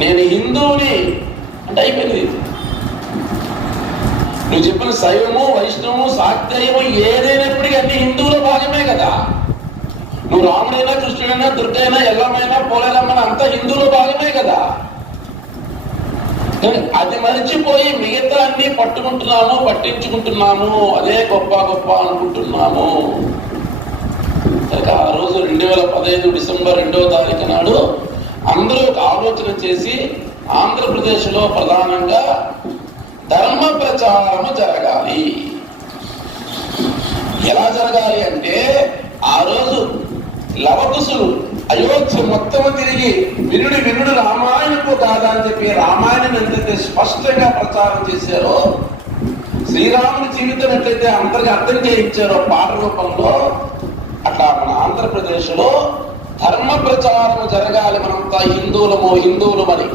నేను హిందువుని అంటే అయిపోయింది. నువ్వు చెప్పిన శైవము, వైష్ణవము, శాక్తేయము ఏదైనప్పటికీ అన్ని హిందువుల భాగమే కదా. నువ్వు రాముడైనా, కృష్ణుడైనా, దుర్గైనా, ఎల్లమైనా, పోలేరమ్మన అంతా హిందువుల భాగమే కదా. అది మరిచిపోయి మిగతా అన్ని పట్టుకుంటున్నాము, పట్టించుకుంటున్నాము, అదే గొప్ప గొప్ప అనుకుంటున్నాము. ఆ రోజు 2015 డిసెంబర్ 2వ తారీఖు నాడు అందరూ ఒక ఆలోచన చేసి ఆంధ్రప్రదేశ్లో ప్రధానంగా ధర్మ ప్రచారము జరగాలి. ఎలా జరగాలి అంటే, ఆ రోజు లవకుశులు అయోధ్య మొత్తం తిరిగి వినుడు రామాయణకు కాదా అని చెప్పి రామాయణం ఎంతైతే స్పష్టంగా ప్రచారం చేశారో, శ్రీరాముని జీవితం ఎట్లయితే అందరికి అర్థం చేయించారో పాట రూపంలో, అట్లా మన ఆంధ్రప్రదేశ్ లో ధర్మ ప్రచారం జరగాలి. మనంతా హిందువులమని